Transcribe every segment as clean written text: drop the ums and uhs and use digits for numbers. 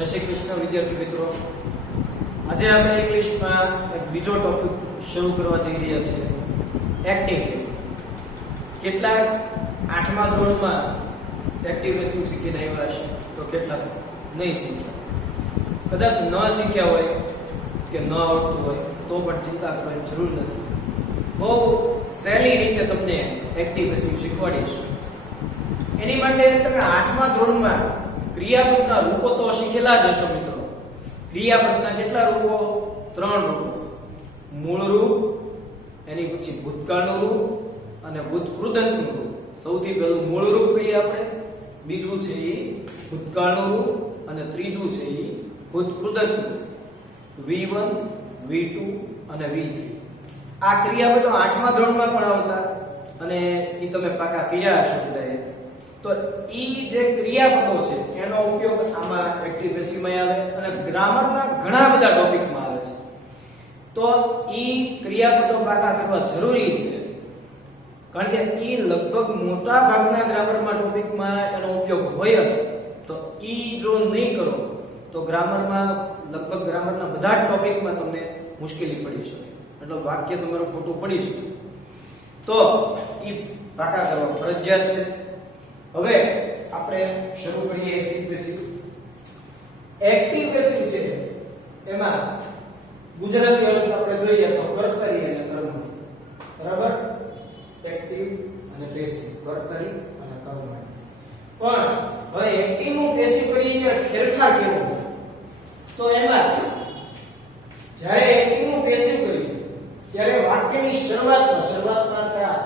જય શ્રી કૃષ્ણ વિદ્યાર્થી મિત્રો, આજે આપણે ઇંગ્લિશમાં એક બીજો ટોપિક શરૂ કરવા જઈ રહ્યા છીએ, એક્ટિવ પેસિવ. કેટલાક 8મા ધોરણમાં એક્ટિવ પેસિવ શીખીને આવ્યા છે, તો કેટલાક નહીં શીખ્યા. કદાચ ન શીખ્યા હોય કે ન આવડતું હોય તો પણ ચિંતા કરવાની જરૂર નથી. બહુ સહેલી રીતે તમને એક્ટિવ પેસિવ શીખવાડીશ. એની માટે તમે 8મા ધોરણમાં ક્રિયાપદના રૂપો તો શીખેલા જ હશો મિત્રો. ક્રિયાપદના કેટલા રૂપો? 3 રૂપો. મૂળ રૂપ, એની પછી ભૂતકાળનું રૂપ અને ભૂતકૃદંતનું રૂપ. સૌથી પહેલું મૂળ રૂપ કહીએ આપણે, બીજું છે એ ભૂતકાળનું રૂપ અને ત્રીજું છે એ ભૂતકૃદંતનું. V1, V2 અને V3 આ ક્રિયાપદો 8મા ધોરણમાં પણ આવતા અને એ તમે પાકા કર્યા હશો બધાએ. તો ઈ જે ક્રિયાપદો છે એનો ઉપયોગ આમાં એક્ટિવ પેસિવમાં આવે અને ગ્રામરના ઘણા બધા ટોપિકમાં આવે છે. તો ઈ ક્રિયાપદો પાકા કરવા જરૂરી છે, કારણ કે ઈ લગભગ મોટા ભાગના ગ્રામરમાં ટોપિકમાં એનો ઉપયોગ હોય જ. તો ઈ જો નહીં કરો તો ગ્રામરમાં લગભગ ગ્રામરના બધા જ ટોપિકમાં તમને મુશ્કેલી પડી શકે, એટલે વાક્ય તમારું ખોટું પડી શકે. તો ઈ પાકા કરવા ફરજિયાત છે. હવે આપણે શરૂ કરીએ એક્ટિવ પેસિવ. એક્ટિવ પેસિવ છે એમાં ગુજરાતી અર્થ આપણે જોઈએ તો કર્તરી અને કર્મણી. બરાબર? એક્ટિવ અને પેસિવ, કર્તરી અને કર્મણી. પણ હવે એક્ટિવ નું પેસિવ કરીએ ત્યારે ફેરફાર કેવો થાય? તો એમાં જ્યારે એક્ટિવ નું પેસિવ કરીએ ત્યારે વાક્યની શરૂઆતમાં થયા,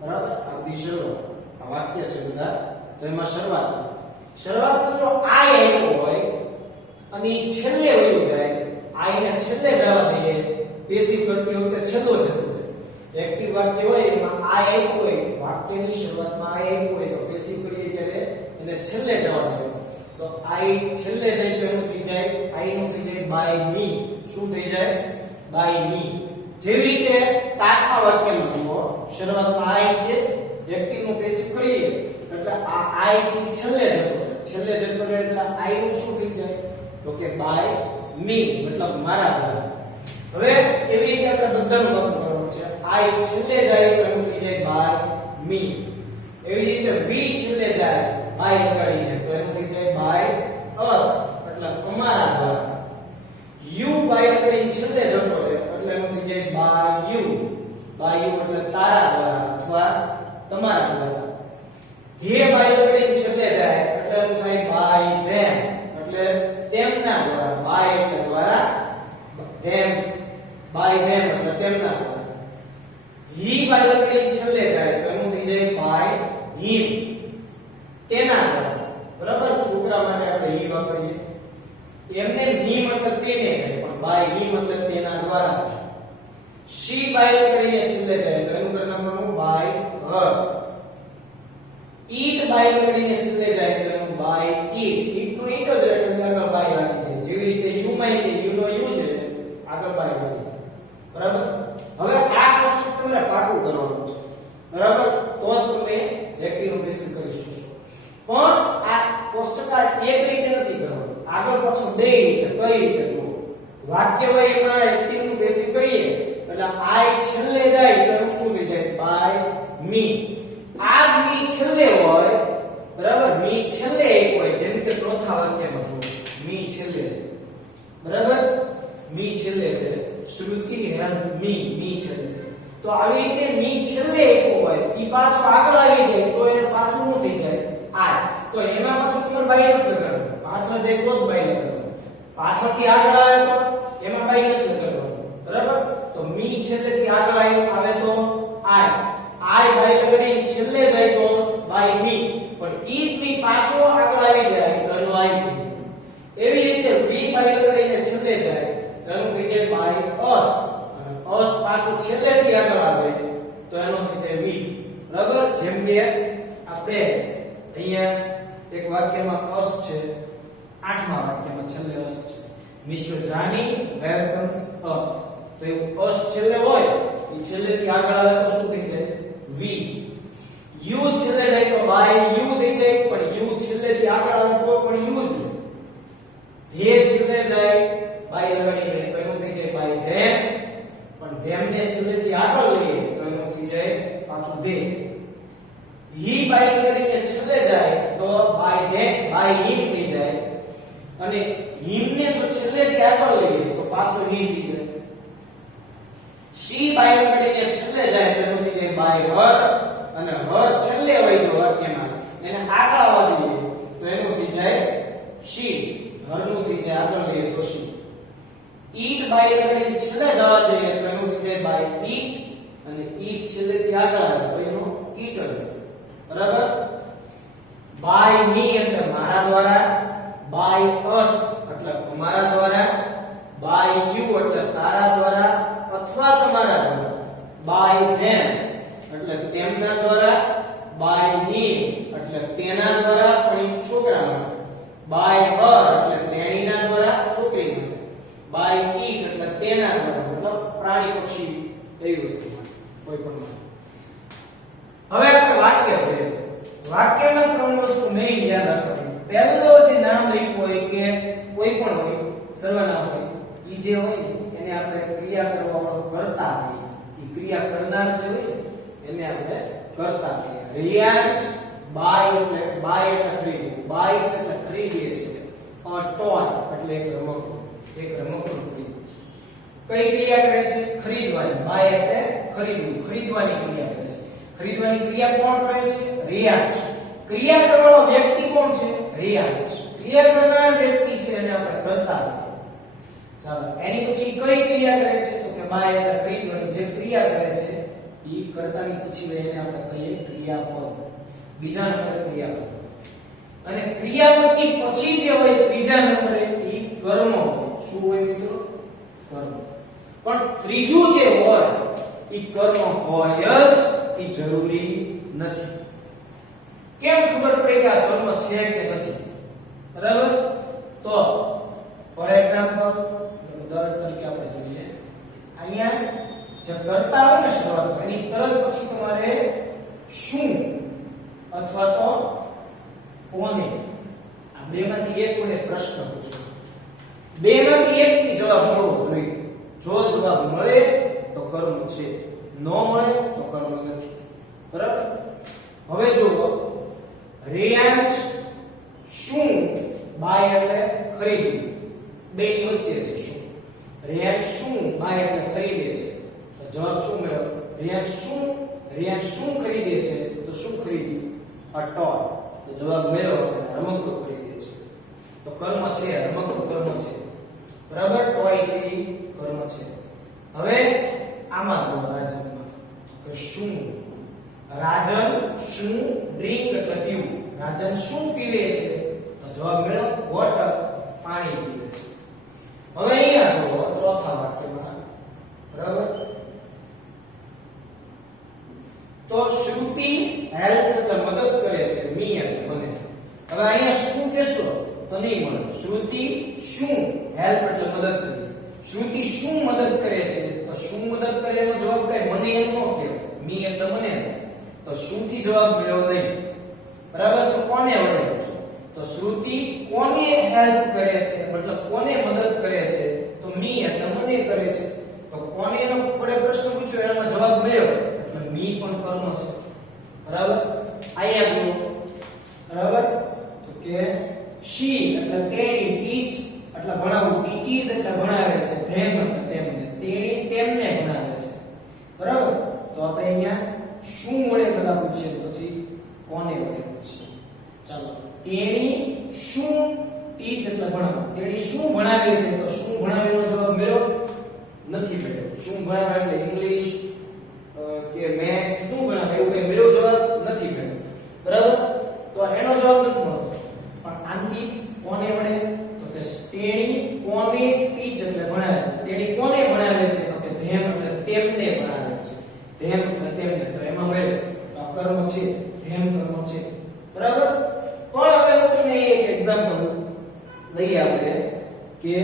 બરાબર? આપણી શરૂઆત આ વાક્ય છે બધા, તો એમાં શરૂઆતમાં જો આઈ આવ્યો હોય અને છેલ્લે વયું જાય, આઈ ને છેલ્લે જવા દઈએ, પેસિવ કરતી વખતે છેલ્લો જતો રહે. એક્ટિવ વાક્ય હોય એમાં આઈ આવ્યો હોય, વાક્યની શરૂઆતમાં આઈ આવ્યો હોય તો પેસિવ કરીએ ત્યારે એને છેલ્લે જવા દઈએ. તો આઈ છેલ્લે જાય તો એનું થઈ જાય, આઈ નું થઈ જાય બાય મી. શું થઈ જાય? બાય મી. જેવી રીતે 7મા વાક્યમાં જુઓ, શરૂઆતમાં આઈ છે, એક્ટિવ નું પેસિવ કરીએ એટલે આ આઈ છે છેલ્લે જતો રહે એટલે આઈ નું શું થઈ જાય? તો કે બાય મી, મતલબ મારા દ્વારા. હવે એવી રીતે આપણે બધાનું કામ કરવાનું છે. આઈ છેલ્લે જાય તો એનું થઈ જાય બાય મી. એવી રીતે વી છેલ્લે જાય બાય લગાડીને તો એનું થઈ જાય બાય અસ, એટલે અમારા દ્વારા. યુ બાય લગાડીને છેલ્લે જતો રહે એટલે એનું થઈ જાય બાય યુ. બાય યુ એટલે તારા દ્વારા અથવા તમારા દ્વારા. ધ્યેય બાય લગાડીને છેલ્લે જાય એટલે એનું થાય બાય ધેમ, એટલે તેમના દ્વારા. બાય એટલે દ્વારા, ધેમ બાય ધેમ એટલે તેમના દ્વારા. હી બાય લગાડીને છેલ્લે જાય તો એનું થઈ જાય બાય હિમ, તેના દ્વારા. બરાબર? છોકરા માટે આપણે હી વાપરીએ, એમને હિમ એટલે તેને થાય, પણ બાય હિમ એટલે તેના દ્વારા. શી બાય લગાડીને છેલ્લે જાય તો એનું કરી નાખવાનું બાય હર. ઈટ બાય લગાડીને છેલ્લે જાય તો એનું બાય ઈટ. ઈટ નો ઈટ જ રહે એટલે આગળ બાય લાગી જાય. જેવી રીતે યુ માં યુ નો યુ છે, આગળ બાય લાગી જાય. બરાબર? હવે આ કોષ્ટક તમારે પાકું કરવાનું છે, બરાબર? તો જ તમે એક્ટિવ નું પેસિવ કરી શકશો. પણ આ કોષ્ટક એક રીતે નથી કરવાનું, આગળ પાછળ બે રીતે. કઈ રીતે? જુઓ, વાક્ય હોય એમાં એક્ટિવ નું પેસિવ કરીએ એટલે આઈ છેલ્લે જાય તો એનું શું થઈ જાય? બાય મી. આ જ મી છેલ્લે હોય, બરાબર? મી છેલ્લે એક હોય, જેમ કે ચોથા વાક્યમાં જુઓ, મી છેલ્લે છે, બરાબર? મી છેલ્લે છે, શ્રુતિ હેલ્પ મી, મી છેલ્લે છે. તો આવી રીતે મી છેલ્લે એક હોય, ઈ પાછો આગળ આવી જાય તો એ પાછું શું થઈ જાય? આય. તો એમાં પાછું તમારે બાય નથી લગાડવાનું, પાછળ જાય તો જ બાય લગાડવાનું. પાછળથી આગળ આવે તો એમાં બાય નથી લગાડવાનું, બરાબર? તો મી છેલ્લેથી આગળ આવે તો આય. આય બાય લગાડીને છેલ્લે જાય તો બાય મી, પણ ઈ મી પાછો આગળ આવી જાય તો એનો આય થઈ જાય. એવી રીતે વી બાય લગાડીને છેલ્લે જાય તો એનું થઈ જાય બાય અસ, અને અસ પાછો છેલ્લેથી આગળ આવે તો એનો થઈ જાય વી. બરાબર? જેમ કે આપણે અહીંયા એક વાક્યમાં અસ છે, 8મા વાક્યમાં છેલ્લે અસ છે. મિસ્ટર જાની વેલકમ્સ અસ. તો એવું અસ છેલ્લે હોય, એ છેલ્લેથી આગળ આવે તો શું થઈ જાય? વી. યુ છેલ્લે જાય તો બાય યુ થઈ જાય, પણ યુ છેલ્લેથી આગળ આવે તો પણ યુ જ. જાય બાય લગાડીને તો એનું થઈ જાય બાય ધેમ, પણ ધેમ ને છેલ્લેથી આગળ લઈએ તો એનું થઈ જાય પાછું ધે. હી બાય લગાડીને છેલ્લે જાય તો બાય ધેમ બાય હિમ થઈ જાય, અને હિમ ને જો છેલ્લેથી આગળ લઈએ તો પાછો હી થઈ જાય. શી બાય લગાડીને છેલ્લે જાય તો એનું થઈ જાય બાય હર, અને હર છેલ્લે હોય જો વાક્યમાં એને આગળ આવવા દઈએ તો એનું થઈ જાય શી, હરનું થઈ જાય આગળ લઈએ તો શી. ઈટ બાય લગાડીને છેલ્લે જવા દઈએ તો એનું થઈ જાય બાય ઈટ, અને ઈટ છેલ્લેથી આગળ આવે તો એનો ઈટ જ. બરાબર. બાય મી એટલે મારા દ્વારા, બાય અસ એટલે અમારા દ્વારા, બાય યુ એટલે તારા દ્વારા અથવા તમારા દ્વારા, બાય ધેમ એટલે તેમના દ્વારા, બાય હિમ એટલે તેના દ્વારા પણ છોકરા માટે, બાય હર એટલે તેણીના દ્વારા છોકરી માટે, બાય ઈટ એટલે તેના દ્વારા મતલબ પ્રાણી પક્ષી એવી વસ્તુ માટે કોઈ પણ માટે. હવે આપણે વાક્ય જોઈએ. વાક્યમાં ત્રણ વસ્તુ મેઈન યાદ રાખવાની. પહેલો જે નામ લખ્યું હોય કે કોઈ પણ હોય સર્વનામ હોય ઈ જે હોય એને આપણે ક્રિયા કરવા વાળો કર્તા કહીએ. ઈ ક્રિયા કરનાર જે હોય એને આપણે કર્તા કહીએ. રિયાન્સ બાય એટલે ખરીદવું, બાયસ એટલે ખરીદીએ છીએ, અ ટોય એટલે એક રમકડું ખરીદવું છે. કઈ ક્રિયા કરે છે? ખરીદવાની. બાય એટલે ખરીદવું, ખરીદવાની ક્રિયા કરે છે. ખરીદવાની ક્રિયા કોણ કરે છે? રિયાન્સ. ક્રિયા કરવાનો વ્યક્તિ કોણ છે? રિયાન્સ. ક્રિયા કરનાર વ્યક્તિ છે એને આપણે કર્તા કહીએ. ચાલો એની પછી કઈ ક્રિયા કરે છે? તો કે બાય એટલે ખરીદવાની જે ક્રિયા કરે છે ઈ કર્તાની પછી એને આપણે કહીએ ક્રિયાપદ. બીજા નંબરે ક્રિયાપદ. અને ક્રિયાપદની પછી જે હોય ત્રીજા નંબરે ઈ કર્મ હોય. શું હોય મિત્રો? કર્મ. પણ ત્રીજું જે હોય ઈ કર્મ હોય જ ઈ જરૂરી નથી. કેમ ખબર પડે કે આ કર્મ છે કે નથી? બરાબર. તો ફોર એક્ઝામ્પલ ઉદાહરણ તરીકે આપણે જોઈએ. અહીંયા જે કર્તા હોય ને શરૂઆત એની તરત પછી તમારે શું અથવા તો કોને આ બેમાંથી એક વડે પ્રશ્ન પૂછો. બેમાંથી એકથી જવાબ મળવો જોઈએ. જો જવાબ મળે તો કર્મ છે, ન મળે તો કર્મ નથી. બરાબર. હવે જુઓ રિયાન્સ શું બાય એટલે ખરીદવું, બેની વચ્ચે છે શું. રિયાન્સ શું બાય એટલે ખરીદે છે તો જવાબ શું મળ્યો? રિયાન્સ શું ખરીદે છે તો શું ખરીદ્યું? A toy. તો જવાબ મળ્યો રમકડું ખરીદે છે. તો કર્મ છે, રમકડું કર્મ છે. બરાબર. ટોય છે ઈ કર્મ છે. હવે આમાં જો રાજનમાં તો શું રાજન શું ડ્રિંક એટલે પીવું. રાજન શું પીવે છે તો જવાબ મળ્યો વોટર, પાણી પીવે છે. હવે અહીંયા જો ચોથા વાક્યમાં બરાબર. તો શ્રુતિ હેલ્પ એટલે મદદ કરે છે, મી એટલે મને. હવે અહીંયા શું કહેશો તો નહીં મળે. શ્રુતિ શું હેલ્પ એટલે મદદ કરે. શ્રુતિ શું મદદ કરે છે તો શું મદદ કરે એનો જવાબ કઈ મને એમ ન કહેવાય, મી એટલે મને. તો શું થી જવાબ મળ્યો નહીં. બરાબર. તો કોને વડે પૂછો તો શ્રુતિ કોને હેલ્પ કરે છે મતલબ કોને મદદ કરે છે તો મી એટલે મને કરે છે. તો કોને નો વડે પ્રશ્ન પૂછ્યો એનો જવાબ મળ્યો એટલે મી પણ કર્મ છે. બરાબર. અહીંયા જુઓ. બરાબર. તો કે શી એટલે તેણી, ટીચ એટલે ભણાવવું, ટીચીસ એટલે ભણાવે છે, ધેમ એટલે તેમને, તેણી તેમને ભણાવે છે. બરાબર. તો આપણે અહીંયા શું વડે બધા પૂછીએ પછી કોને વડે પૂછીએ. ચાલો તેણી શું ટીચ એટલે ભણાવે. તેણી શું ભણાવે છે તો શું ભણાવેનો જવાબ મળ્યો નથી મળ્યો. શું ભણાવે એટલે ઇંગ્લિશ કે મેથ્સ શું ભણાવે એવું કઈ મળ્યો જવાબ નથી મળ્યો. બરાબર. તો એનો જવાબ નથી મળતો. પણ આનથી કોને વડે તો કે તેણી કોને ટીચ એટલે ભણાવે છે. તેણી કોને ભણાવે છે તો કે ધેમ એટલે તેમને ભણાવે છે. ધેમ એટલે તેમને. તો એમાં મળ્યો તો આ કર્મ છે, ધેમ કર્મ છે. બરાબર. પણ હવે હું તમને એક એક્ઝામ્પલ લઈએ આપણે કે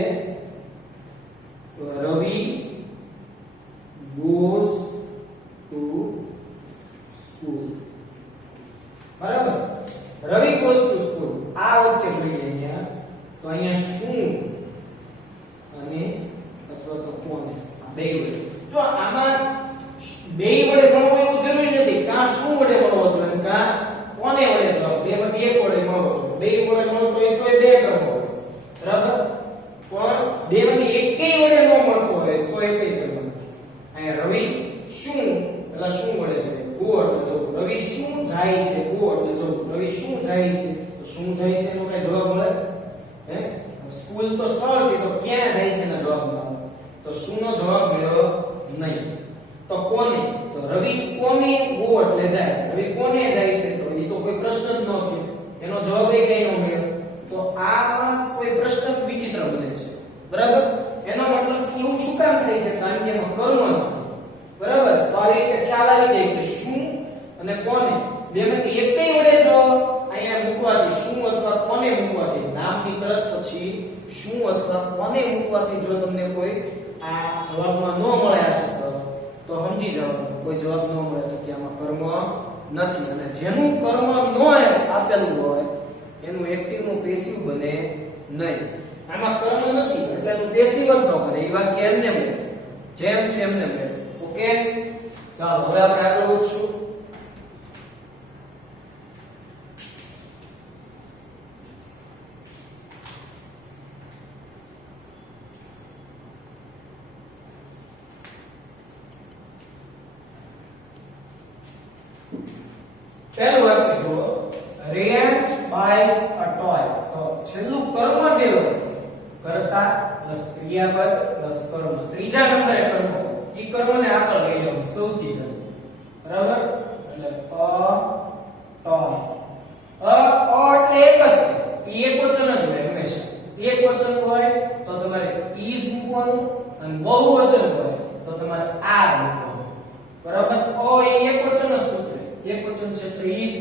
રવિ goes to school. બરાબર. રવિ goes to school આ વાક્ય જોઈએ અહીંયા. તો અહીંયા શું કોને. બે વડે. જો આમાં બે વડે ગણવું એવું જરૂરી નથી. કાં શું વડે ગણવો જોઈએ કાં કોને વડે જવાબ. બે માંથી એક વડે ગણવો જોઈએ. બે વડે ગણો તો એક બે કરવો બરાબર. પણ બે માંથી એકેય વડે ન મળતો હોય તો એકેય કરવાનું. અહીંયા રવિ શું એટલે શું વડે છે ગો એટલે જવું. રવિ શું જાય છે ગો એટલે જવું. રવિ શું જાય છે તો શું જાય છે એનો કઈ જવાબ મળે હે. સ્કૂલ તો સ્થળ છે તો ક્યાં જાય છે એનો જવાબ મળે. તો શું નો જવાબ મળ્યો નહીં. તો કોને તો રવિ કોને ગો એટલે જાય. રવિ કોને જાય છે તો એ તો કોઈ પ્રશ્ન જ ન થયો. એનો જવાબ એ કઈ ન મળ્યો. તો આમાં કોઈ પ્રશ્ન વિચિત્ર બને છે બરાબર. એનો મતલબ એવું શું કામ થાય છે કારણ કે એમાં કર્મ નથી બરાબર. તો આવી રીતે ખ્યાલ આવી જાય કે શું અને કોને બેમાંથી એકેય વડે જો અહીંયા મૂકવાથી શું અથવા કોને મૂકવાથી નામની તરત પછી શું અથવા કોને મૂકવાથી જો તમને કોઈ આ જવાબમાં ન મળે આ શબ્દ તો સમજી જવાનું કોઈ જવાબ ન મળે તો કે આમાં કર્મ નથી. અને જેનું કર્મ ન આપેલું હોય એનું એક્ટિવ નું પેસિવ બને નહીં. આમાં કર્મ નથી એટલે એનું પેસિવ જ ન બને. એ વાક્ય એમને મળે જેમ છે એમને મળે. ઓકે ચાલો હવે આપણે આગળ વધશું. પહેલું વાક્ય જુઓ Riyansh buys a toy. તો છેલ્લું કર્મ જે હોય કર્તા પ્લસ ક્રિયાપદ પ્લસ કર્મ ત્રીજા નંબરે કર્મ ઈ કર્મને આગળ લઈ જવાનું સૌથી પહેલું બરાબર. એટલે ટોય એટલે એક જ ઈ એક વચન જ હોય હંમેશા. એક વચન હોય તો તમારે is મૂકવાનું અને બહુવચન હોય તો તમારે are મૂકવાનું બરાબર. એ એક વચન જ સૂચવે. એક વચન છે તો is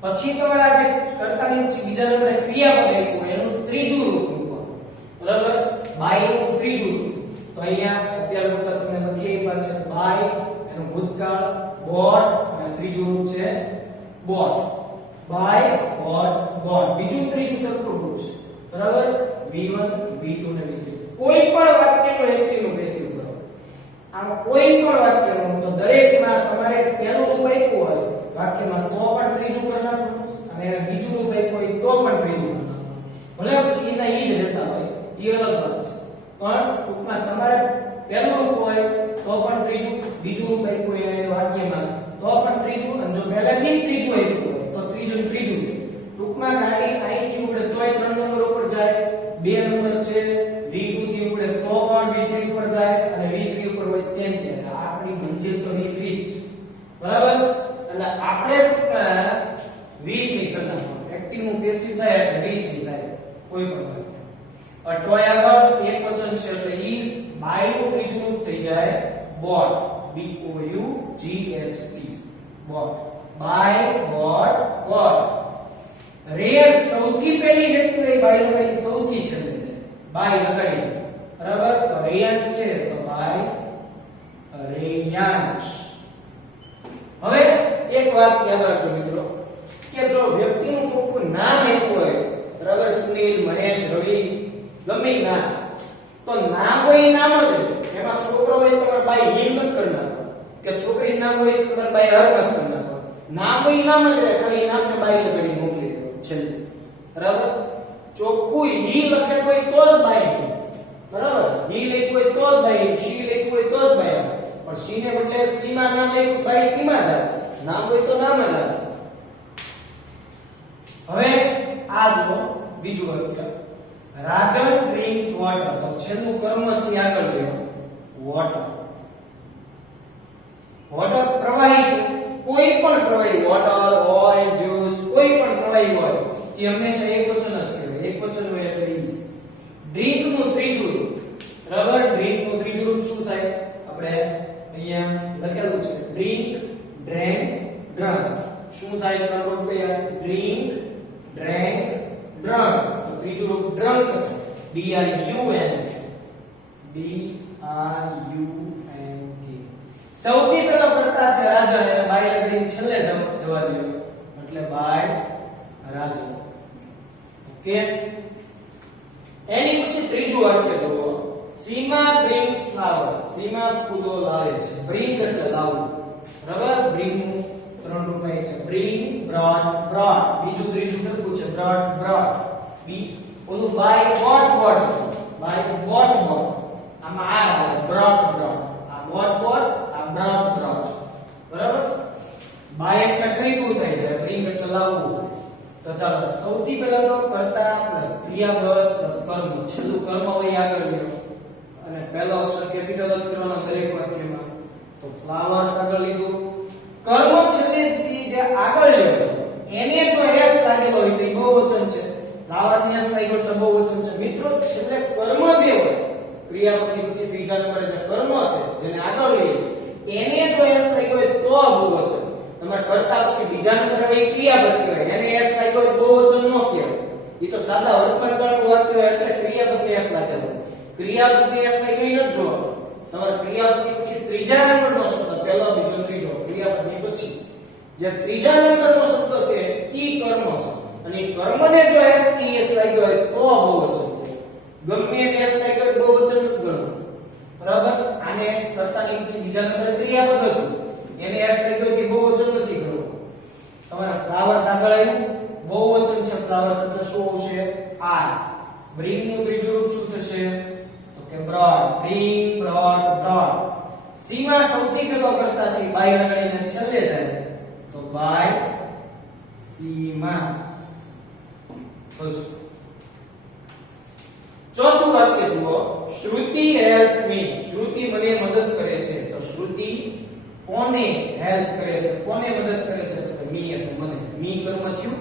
પછી તમારે જે કર્તાની પછી બીજા નંબરે ક્રિયાપદ આપ્યું હોય એનું ત્રીજું રૂપ મૂકવાનું બરાબર. બાય નું ત્રીજું રૂપ તો અહીંયા અત્યારે પૂરતા તમને લખી આપ્યા છે બાય એનું ભૂતકાળ bought અને ત્રીજું રૂપ છે bought. બાય bought bought બીજું ત્રીજું સરખું રૂપ છે બરાબર. v1 v2 ને v3 કોઈ પણ વાક્યનો એક્ટિવ નું પેસિવ કરો. આમાં કોઈ પણ વાક્યનો તો દરેકમાં તમારે પહેલું રૂપ આપ્યું હોય વાક્યમાં તો પણ ત્રીજું કરી નાખવાનું અને એને બીજું રૂપ આપ્યું હોય તો પણ ત્રીજું કરી નાખવાનું. ભલે પછી એના ઈ જ રહેતા હોય એ અલગ વાત છે. પણ ટૂંકમાં તમારે પહેલું રૂપ હોય તો પણ ત્રીજું, બીજું રૂપ આપ્યું હોય એ વાક્યમાં તો પણ ત્રીજું અને જો પહેલાથી જ ત્રીજું આપ્યું હોય તો ત્રીજું ત્રીજું. ટૂંકમાં ગાડી અહીંથી ઉડે તોય 3 નંબર ઉપર જાય. 2 નંબર છે v2 થી ઉડે તો પણ v3 ઉપર જાય અને v3 ઉપર હોય તેમ ત્યાં આપણી મંજિલ તો v3 જ બરાબર. એટલે આપણે v3 કરતા એક્ટિવ નું પેસિવ થાય એટલે v3 થાય કોઈ પણ વાક્ય. ટોય આગળ એક વચન છે એટલે is બાય નું ત્રીજું રૂપ થઈ જાય bought b o u g h t bought. Buy bought bought. રેર સૌથી પહેલી વ્યક્તિ હોય બાય લગાડી સૌથી છેલ્લે છે બાય લગાડી બરાબર. તો રેયાંશ છે તો બાય રેયાંશ. હવે એક વાત યાદ રાખજો મિત્રો કે જો વ્યક્તિનું ચોખ્ખું નામ એક હોય બરાબર સુનિલ મહેશ રવિ ગમે નામ તો નામ હોય એ નામ જ એમાં છોકરો હોય તમારે બાય હિમ ન કરનાર કે છોકરી નામ હોય તો તમારે બાય હર ન કરનાર. નામ હોય નામ જ રહે ખાલી નામને બાય લગાડી મોકલી દો છેલ્લે બરાબર. ચોખ્ખું હી લખેલું હોય તો જ બાય બરાબર. હી લખ્યું હોય તો જ બાય શી લખ્યું હોય તો જ બાય. પણ શી ને બદલે સીમા નામ લખ્યું બાય સીમા જ આવે. નામ હોય તો નામ જ આવે. હવે આ જો બીજું વાક્ય રાજન ડ્રિંક્સ વોટર. તો છેલ્લું કર્મ છે આગળ લેવાનું વોટર. વોટર પ્રવાહી છે કોઈ પણ પ્રવાહી વોટર ઓઇલ જ્યુસ કોઈ પણ પ્રવાહી હોય એ હંમેશા એક વચન જ કહેવાય. એક વચન હોય એટલે is. ડ્રિંક નું ત્રીજું રૂપ બરાબર. ડ્રિંક નું ત્રીજું રૂપ શું થાય આપણે અહીંયા લખેલું છે ડ્રિંક ડ્રેન્ક ડ્રંક. શું થાય ત્રણ રૂપ કયા ડ્રિંક ડ્રેન્ક ડ્રંક. તો ત્રીજું રૂપ drunk d r u n k. સૌથી પહેલા કરતા છે રાજા અને બાય લગાડીને છેલ્લે જવા દેવું એટલે બાય રાજા. ઓકે એની પછી ત્રીજું વાક્ય જુઓ સીમા ડ્રિંક્સ flower. સી માં ફૂલો લાવે છે. bring એટલે લાવવું. બરાબર? bring નું ત્રણ રૂપ અહીં છે. bring, brought, brought. બીજું ત્રીજું સરખું છે. brought, brought. બી ઓલું by bought, bought. by bought, bought. આમાં આ આવે brought, brought. આ bought, bought. આ brought, brought. બરાબર? by એટલે ખરીદવું થાય છે. bring એટલે લાવવું થાય. તો ચાલો સૌથી પહેલા તો કર્તા પ્લસ ક્રિયાપદ પ્લસ કર્મ. છેલ્લું કર્મ હોય આગળ લ્યો અને પહેલો અક્ષર કેપિટલ જ કરવાનો દરેક વાક્યમાં. તો ફ્લાવર્સ આગળ લીધું. કર્મ છેલ્લે જે આગળ લ્યો છો એને જો s લાગેલો હોય તો એ બહુવચન છે. ફ્લાવર ની s લાગેલો તો બહુવચન છે. મિત્રો છેલ્લે કર્મ જે હોય ક્રિયાપદની પછી ત્રીજા નંબરે જે કર્મ છે જેને આગળ લઈએ છે એને જો s લાગ્યો હોય તો બહુવચન. તમારે કર્તા પછી બીજા નંબરે હોય ક્રિયાપદ કહેવાય. એને s લાગ્યો હોય બહુવચન ન કહેવાય. એ તો સાદા વર્તમાનકાળનું વાક્ય હોય એટલે ક્રિયાપદની s લાગેલો. ક્રિયાપદની s લાગી ન જો તમારે ક્રિયાપદની પછી ત્રીજા નંબરનો શબ્દ પહેલો બીજો ત્રીજો ક્રિયાપદની પછી જે ત્રીજા નંબરનો શબ્દ છે ઈ કર્મ છે. અને કર્મને જો s લાગ્યો હોય તો બહુવચન. ગમે એને s લાગ્યો હોય બહુવચન જ ગણવું. બરાબર? આને કર્તાની પછી બીજા નંબરે ક્રિયાપદ હતું એને s લાગ્યો હોય કે બહુવચન નથી ગણવું. તમારા ફ્લાવર્સ આગળ આવ્યું બહુવચન છે. ફ્લાવર્સ એટલે શું આવશે? આ. bring નું ત્રીજું રૂપ શું થશે? તો કે brought. bring, brought, brought. C માં સૌથી પહેલો કર્તા છે by લગાડીને છેલ્લે જાય તો by સી માં. બસ. ચોથું વાક્ય જુઓ. શ્રુતિ helps me. શ્રુતિ મને મદદ કરે છે. તો શ્રુતિ કોને હેલ્પ કરે છે? કોને મદદ કરે છે? તો મી એટલે મને. મી કર્મ થયું.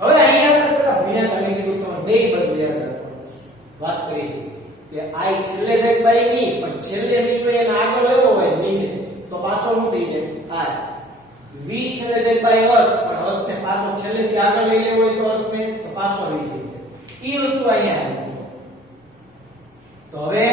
હવે અહીંયા આપણે પેલા ભણ્યા તમે કીધું તો બે બાજુ યાદ રાખવાનું છે. વાત કરી કે આઈ છેલ્લે જાય બાય મી પણ છેલ્લે મી હોય એને આગળ લેવો હોય મી તો પાછો શું થઈ જાય? આ. વી છેલ્લે જાય બાય અસ પણ અસ ને પાછો છેલ્લેથી આગળ લઈ લેવો હોય તો અસ ને તો પાછો વી થઈ જાય. ઈ વસ્તુ અહીંયા આવે. તો હવે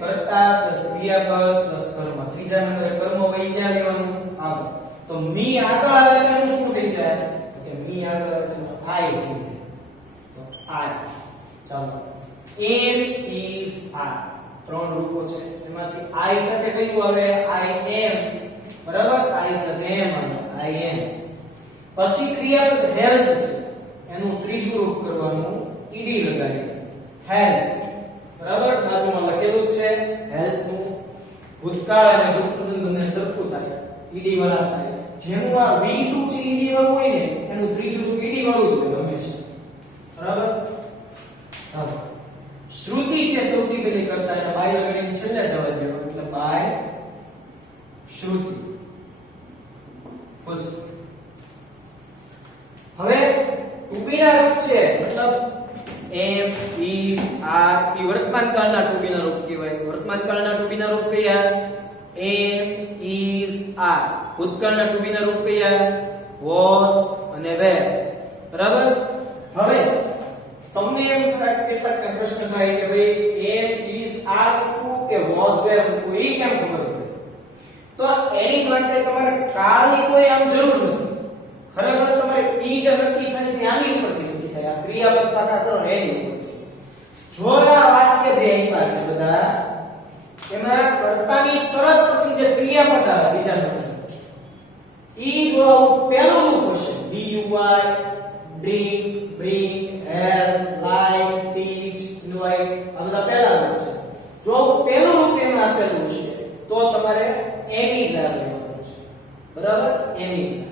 કર્તા પ્લસ ક્રિયાપદ પ્લસ કર્મ. ત્રીજા નંબરે કર્મ હોય ત્યાં લેવાનું આવે. તો મી આગળ આવે તો એનું શું થઈ જાય? કે મી આગળ આવે તો આઈ થઈ જાય. તો આઈ. ચાલો am is are. ત્રણ રૂપો છે એમાંથી I સાથે કયું આવે? I am. બરાબર? I સાથે am આવે. I am. પછી ક્રિયાપદ help છે એનું ત્રીજું રૂપ કરવાનું ed લગાડી help. બરાબર? બાજુમાં લખેલું છે help નું ભૂતકાળ અને ભૂતકાળ બંને સરખું થાય ed વાળા થાય. જેનું આ v2 છે ed વાળું હોય ને એનું ત્રીજું રૂપ ed વાળું જ હોય હંમેશા. બરાબર? હા. શ્રુતિ છે સૌથી પહેલી કરતા એને બાય લગાડીને છેલ્લે જવા દેવાનું એટલે બાય શ્રુતિ. બસ. હવે ટુ બી ના રૂપ છે મતલબ am is are ઈ વર્તમાન કાળના ટુ બી ના રૂપ કહેવાય. વર્તમાન કાળના ટુ બી ના રૂપ કયા? am is are. ભૂતકાળના ટુ બી ના રૂપ કયા? was અને were. બરાબર? હવે તમને એમ કેટલાક પ્રશ્ન થાય કે ભાઈ am is are મૂકવું કે was were મૂકવું એ કેમ ખબર પડે? તો એની માટે તમારે કાળની કોઈ આમ જરૂર નથી. ખરેખર તમારે ઈ જ નક્કી થશે આની ઉપરથી નક્કી થાય. આ ક્રિયાપદ પાકા કરો ને એની ઉપરથી. જો આ વાક્ય જે આપ્યા છે બધા એમાં કર્તાની તરત પછી જે ક્રિયાપદ આવે બીજા નંબર ઈ જો પહેલું રૂપ હશે buy, drink, bring, help, like, teach, invite આ બધા પહેલા રૂપ છે. જો પહેલું રૂપ એમાં આપેલું છે તો તમારે એની ઝાર લેવાનું છે. બરાબર? એની ઝાર.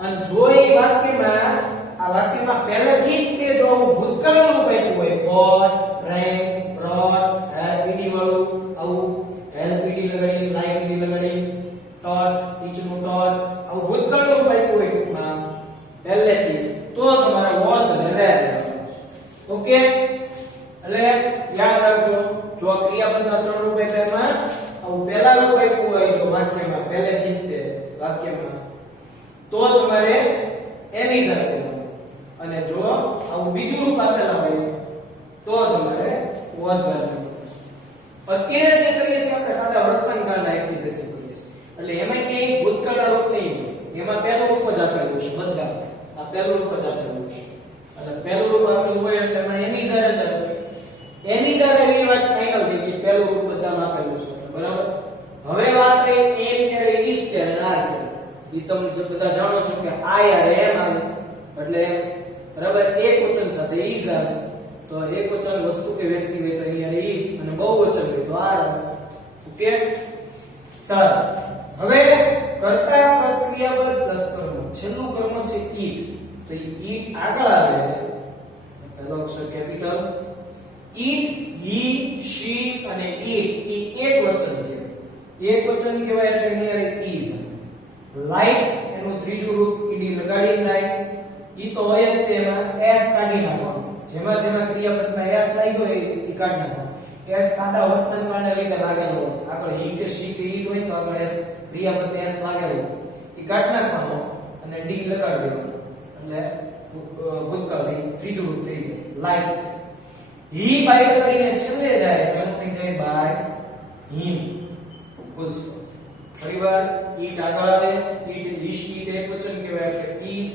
અને જો એ વાક્યમાં પહેલેથી જ તે જો ભૂતકાળનું રૂપ આપ્યું હોય bought, drank, brought, help ed વાળું આવું help ed લગાડી like ed લગાડી taught, teach નું taught આવું ભૂતકાળનું રૂપ આપ્યું હોય ટૂંકમાં પહેલેથી તો તમારે was અને were લેવાનું છે. ઓકે? એટલે યાદ રાખજો જો ક્રિયાપદના ત્રણ રૂપ આપ્યા એમાં આવું પહેલા રૂપ આપ્યું હોય જો વાક્યમાં પહેલેથી જ તે વાક્યમાં તો તમારે એની ઝાર લેવાનું. અને જો આવું બીજું રૂપ આપેલા હોય તો તમારે was were લેવાનું. અત્યારે જે કરીએ છીએ આપણે સાદા વર્તમાનકાળના એક્ટિવેશન કરીએ છીએ. એટલે એમાં ક્યાંય ભૂતકાળના રૂપ નહીં હોય. એમાં પહેલું રૂપ જ આપેલું છે બધા. આ પહેલું રૂપ જ આપેલું છે. એટલે પહેલું રૂપ આપેલું હોય એટલે એમાં એની ઝાર જ આપે. એની ઝાર એવી વાત ફાઇનલ થઈ ગઈ પહેલું રૂપ બધામાં આપેલું છે. બરાબર. હવે વાત રહી એમ ક્યારે is ક્યારે આર ક્યારે. ઈ તમે જો બધા જાણો છો કે I આવે એમ આવે એટલે બરાબર એકવચન સાથે is આવે. તો એકવચન વસ્તુ કે વ્યક્તિ હોય તો અહીંયા is અને બહુવચન હોય તો આર આવે. ઓકે સર હવે કર્તા પ્લસ ક્રિયાપદ પ્લસ કર્મ છેલ્લું કર્મ છે ઈટ. તો ઈટ આગળ આવે પહેલો અક્ષર કેપિટલ ઈટ હી શી અને ઈટ ઈ એકવચન કહેવાય. એકવચન કહેવાય એટલે અહીંયા is લાઈક એનું ત્રીજું રૂપ ઈડી લગાડી લાઈક. ઈ તો હોય જ તેમાં s કાઢી નાખવાનું. જેમાં જેમાં ક્રિયાપદમાં s લાગ્યો હોય ઈ કાઢી નાખવાનું. s સાદા વર્તન કારણે લીધે લાગેલો હોય. આગળ હી કે શી કે ઈટ હોય તો આગળ s ક્રિયાપદ s લાગેલો હોય ઈ કાઢી નાખવાનો અને d લગાડી દેવાનો એટલે ભૂતકાળ ત્રીજું રૂપ થઈ જાય લાઈક. હી બાય કરીને છેલ્લે જાય તો એનું થઈ જાય બાય હિમ. ફરીવાર ઈટ આગળ આવે ઈટ ઇશ ઈટ એકવચન કહેવાય એટલે is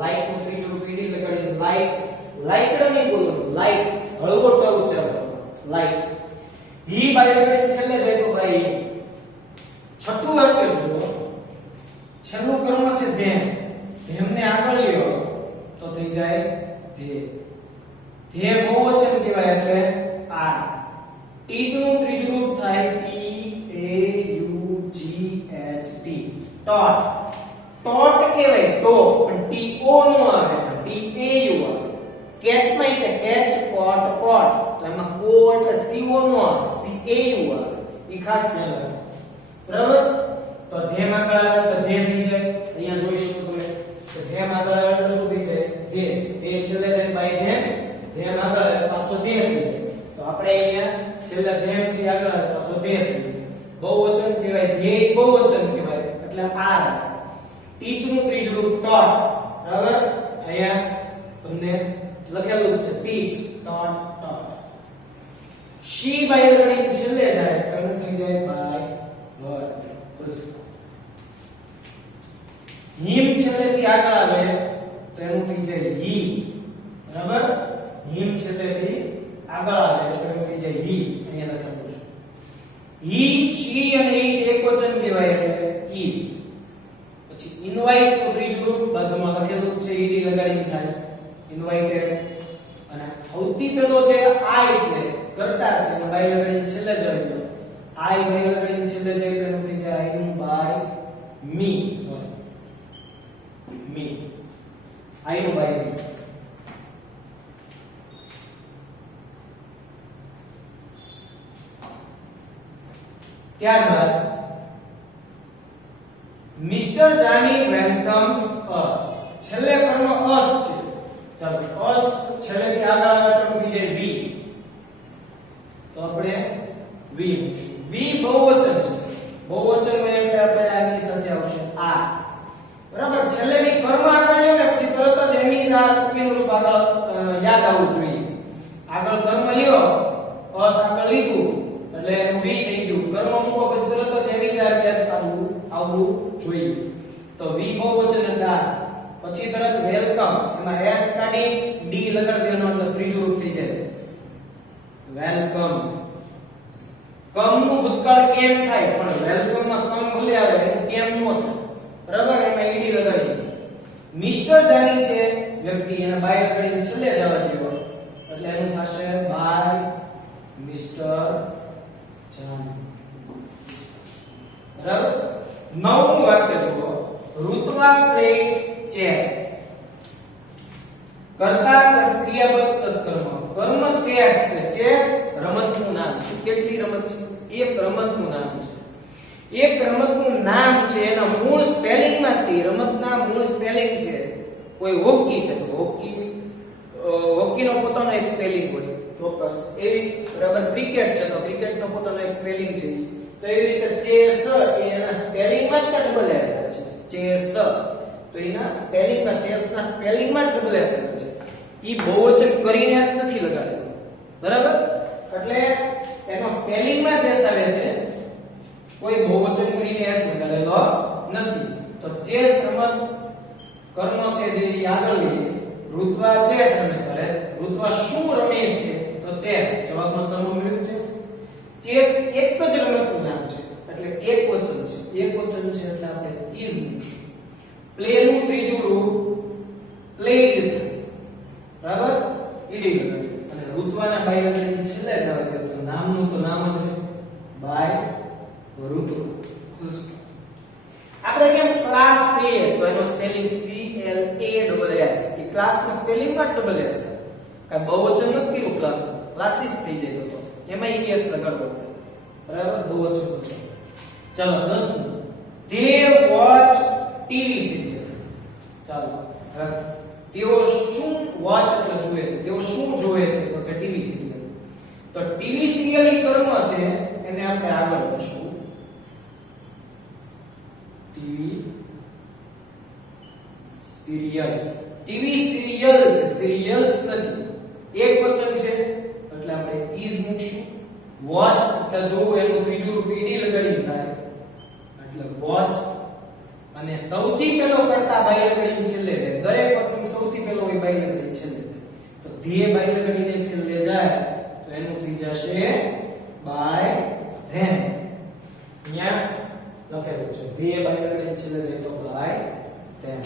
લાઈક નું ત્રીજું રૂપ ઈડી લગાડીને લાઈક. લાઈકડા નહીં બોલવાનું લાઈક હળવો ટ ઉચ્ચાર કરવાનો લાઈક. હી બાય કરીને છેલ્લે જાય તો બાય હિમ. છઠ્ઠું વાક્ય જુઓ છેલ્લું કર્મ છે ધેમ. ધેમને આગળ લ્યો તો થઈ જાય ધે. ધે બહુવચન કહેવાય એટલે આ. ટીચ નું ત્રીજું રૂપ થાય T A U G H T taught. Taught કહેવાય તો પણ ટી ઓ નો આવે ટી એ યુ આવે. કેચ માં એટલે કેચ કોટ કોટ તો એમાં કો એટલે સી ઓ નો આવે સી એ યુ આવે. ઈ ખાસ ધ્યાન રાખો બરાબર. તો ધેમ આગળ આવે તો ધે થઈ જાય. અહીંયા જોઈ શકો તમે તો ધેમ આગળ આવે તો શું થઈ જાય ધે. ધે છેલ્લે જાય બાય ધેમ. ધેમ આગળ આવે પાછો ધે થઈ જાય. તો આપણે અહીંયા છેલ્લે ધેમ છે આગળ આવે પાછો ધે થઈ જાય. બહુવચન કહેવાય ધે બહુવચન કહેવાય એટલે આર. ટીચ નું ત્રીજું રૂપ ટોટ બરાબર. અહીંયા તમને લખેલું છે ટીચ ટોટ ટોટ. શી બાય લર્નિંગ છેલ્લે જાય તો એનું થઈ જાય બાય વર્ડ. હિમ છેલ્લેથી આગળ આવે તો એનું થઈ જાય હી બરાબર. હિમ છેલ્લેથી આગળ આવે તો એનું થઈ જાય હી. અહીંયા લખેલું છે હી શી અને ઈટ એકવચન કહેવાય એટલે is. પછી ઇનવાઇટ નું ત્રીજું રૂપ બાજુમાં લખેલું છે ઈડી લગાડીને થાય ઇનવાઇટેડ. અને સૌથી પહેલો જે આઈ છે કરતા છે એનો બાય લગાડીને છેલ્લે જાય આઈ બાય લગાડીને છેલ્લે જાય તો એનું થઈ જાય આઈ નું બાય મી. સોરી મી આઈ નું બાય મી. ત્યારબાદ મિસ્ટર જાની વેલકમ્સ અસ. છેલ્લે કર્મ અસ છે. ચાલો અસ છેલ્લેથી આગળ આવે તો થઈ જાય વી. તો આપણે વી મૂકશું. વી બહુવચન છે. બહુવચન હોય એટલે આપણે આની સાથે આવશે આ બરાબર. છેલ્લેની કર્મ આગળ લ્યો ને પછી તરત જ એની આ એનું રૂપ આગળ યાદ આવવું જોઈએ. આગળ કર્મ લ્યો અસ આગળ લીધું એટલે એનું વી થઈ ગયું. કર્મ મૂકો પછી તરત જ એની યાદ આવવું જોઈએ. તો વી બહુવચન એટલે આ. પછી તરત વેલકમ એમાં s કાઢી ડી લગાડી દેવાનો એટલે ત્રીજું રૂપ થઈ જાય વેલકમ. કમ નું ભૂતકાળ કેમ થાય પણ વેલકમ માં કમ ભલે આવે એનું કેમ નો થાય બરાબર. એમાં ઈડી લગાડી. મિસ્ટર જાની છે વ્યક્તિ એને બાય લગાડીને છેલ્લે જવા દેવો એટલે એનું થશે બાય મિસ્ટર જાની બરાબર. નવમું વાક્ય જુઓ ઋત્વા પ્લેસ ચેસ. કર્તા પ્લસ ક્રિયાપદ પ્લસ કર્મ. કર્મ ચેસ છે. ચેસ રમતનું નામ છે. કેટલી રમત છે? એક રમતનું નામ છે. એક રમતનું નામ છે એના મૂળ સ્પેલિંગ માંથી રમતના મૂળ સ્પેલિંગ છે. કોઈ હોકી છે તો હોકીનો પોતાનો એક સ્પેલિંગ હોય ચોક્કસ. એવી બરાબર ક્રિકેટ છે તો ક્રિકેટનો પોતાનો એક સ્પેલિંગ છે. તો એવી રીતે ચેસ એ એના સ્પેલિંગમાં જ ડબલ એસ છે. ચેસ તો એના સ્પેલિંગમાં ચેસના સ્પેલિંગમાં જ ડબલ એસ છે. ઈ બહુવચન કરીને એસ નથી લગાડેલો બરાબર. એટલે એનો સ્પેલિંગમાં જ એસ આવે છે. કોઈ બહુવચન કરીને એસ લગાડેલો નથી. તો ચેસ રમત કર્મ છે જે આગળ લઈએ. ઋત્વા ચેસ રમે કરે. ઋત્વા શું રમે છે તો ચેસ. જવાબમાં કર્મ મળ્યું છે. ચેસ એક જ રમતનું નામ એકવચન છે એટલે આપણે is મૂકશું. પ્લે નું ત્રીજું રૂપ પ્લેડ બરાબર ઈડી લગાડ્યું અને ઋતુવાના બાય લગાડી છેલ્લે જ આવે તો નામનું તો નામ જ બાય ઋતુ. આપણે કેમ ક્લાસ A તો એનો spelling C L A S એ ક્લાસ નો સ્પેલિંગ માં ડબલ S કઈ બહુવચન નથી કર્યું ક્લાસ નું ક્લાસીસ થઈ જાય તો એમાં ES લગાડવો બરાબર બહુવચન. ચાલો 10 they watch TV serial. ચાલો હવે તેઓ શું વોચ એટલે જુએ છે તેઓ શું જોવે છે તો કે ટીવી સિરિયલ. તો ટીવી સિરિયલ ઈ કર્મ છે એને આપણે આગળ લખશું ટીવી સિરિયલ. ટીવી સિરિયલ છે સિરિયલ્સ નથી એક વચન છે એટલે આપણે is મૂકશું. વોચ એટલે જોવું એનું ત્રીજું રૂપ ઈડી લગાડી થાય એટલે વોચ અને સૌથી પહેલો કરતા બાય લગાડીને છેલ્લે રહે દરેક વખત સૌથી પહેલો એ બાય લગાડીને છેલ્લે રહે તો ધ્યેય બાય લગાડીને છેલ્લે જાય તો એનું થઈ જશે બાય ધેન. અહીંયા લખેલું છે ધ્યેય બાય લગાડીને છેલ્લે જાય તો બાય ધેન.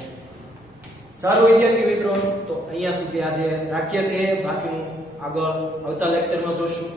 સારું વિદ્યાર્થી મિત્રો તો અહીંયા સુધી આજે રાખીએ છીએ બાકીનું આગળ આવતા લેક્ચરમાં જોશું.